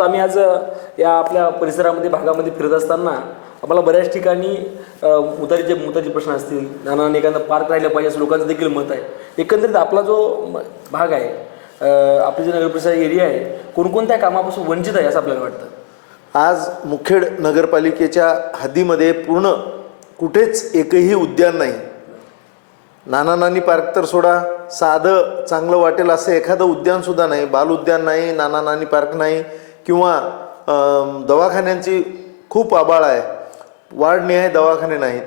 आम्ही आज या आपल्या परिसरामध्ये भागामध्ये फिरत असताना आम्हाला बऱ्याच ठिकाणी अ, मुतारीचे मुताचे प्रश्न असतील नाना एखादा पार्क राहिलं पाहिजे असं लोकांचं देखील मत आहे. एकंदरीत आपला जो म- भाग आहे आपली जी नगरपरिषद एरिया आहे कोणकोणत्या कामापासून वंचित आहे असं आपल्याला वाटतं? आज मुखेड नगरपालिकेच्या हद्दीमध्ये पूर्ण कुठेच एकही उद्यान नाही. नाना नानी पार्क तर सोडा साधं चांगलं वाटेल असं एखादं उद्यानसुद्धा नाही. बालउद्यान नाही नाना नानी पार्क नाही. किंवा दवाखान्यांची खूप आबाळ आहे. वाढनिहाय दवाखाने नाहीत.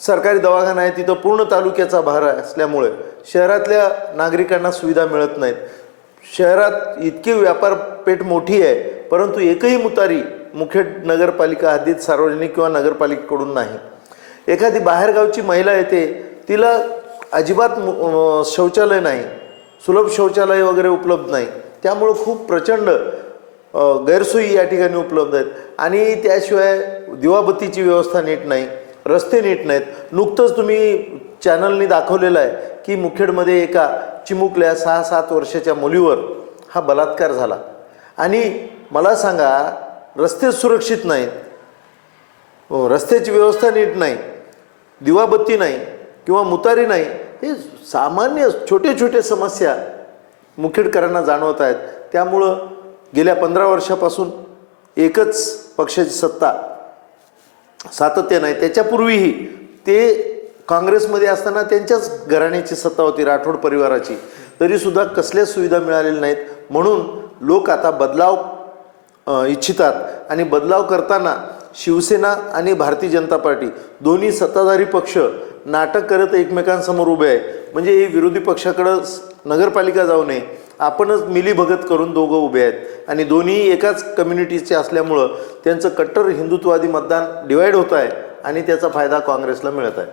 सरकारी दवाखाना आहे तिथं पूर्ण तालुक्याचा भार असल्यामुळे शहरातल्या नागरिकांना सुविधा मिळत नाहीत. शहरात इतकी व्यापारपेठ मोठी आहे परंतु एकही मुतारी मुख्य नगरपालिका हद्दीत सार्वजनिक किंवा नगरपालिकेकडून नाही. एखादी बाहेरगावची महिला येते तिला अजिबात मु- शौचालय नाही. सुलभ शौचालय वगैरे उपलब्ध नाही. त्यामुळं खूप प्रचंड गैरसोयी या ठिकाणी उपलब्ध आहेत. आणि त्याशिवाय दिवाबत्तीची व्यवस्था नीट नाही रस्ते नीट नाहीत. नुकतंच तुम्ही चॅनलनी दाखवलेलं आहे की मुखेडमध्ये एका चिमुकल्या सहा सात वर्षाच्या मुलीवर हा बलात्कार झाला. आणि मला सांगा रस्ते सुरक्षित नाहीत. रस्त्याची व्यवस्था नीट नाही दिवाबत्ती नाही किंवा मुतारी नाही हे सामान्य छोटे छोटे समस्या मुखेडकरांना जाणवत आहेत. त्यामुळं गेल्या पंधरा वर्षापासून एकच पक्षाची सत्ता सातत्य नाही. त्याच्यापूर्वीही ते काँग्रेसमध्ये असताना त्यांच्याच घराण्याची सत्ता होती राठोड परिवाराची. तरीसुद्धा कसल्याच सुविधा मिळालेल्या नाहीत. म्हणून लोक आता बदलाव इच्छितात आणि बदलाव करताना शिवसेना आणि भारतीय जनता पार्टी दोन्ही सत्ताधारी पक्ष नाटक करत एकमेकांसमोर उभे आहे. म्हणजे हे विरोधी पक्षाकडं स- नगरपालिका जाऊ नये. आपणच मिलीभगत करून दोघं उभे आहेत. आणि दोन्ही एकाच कम्युनिटीचे असल्यामुळं त्यांचं कट्टर हिंदुत्ववादी मतदान डिवाईड होत आहे आणि त्याचा फायदा काँग्रेसला मिळत आहे.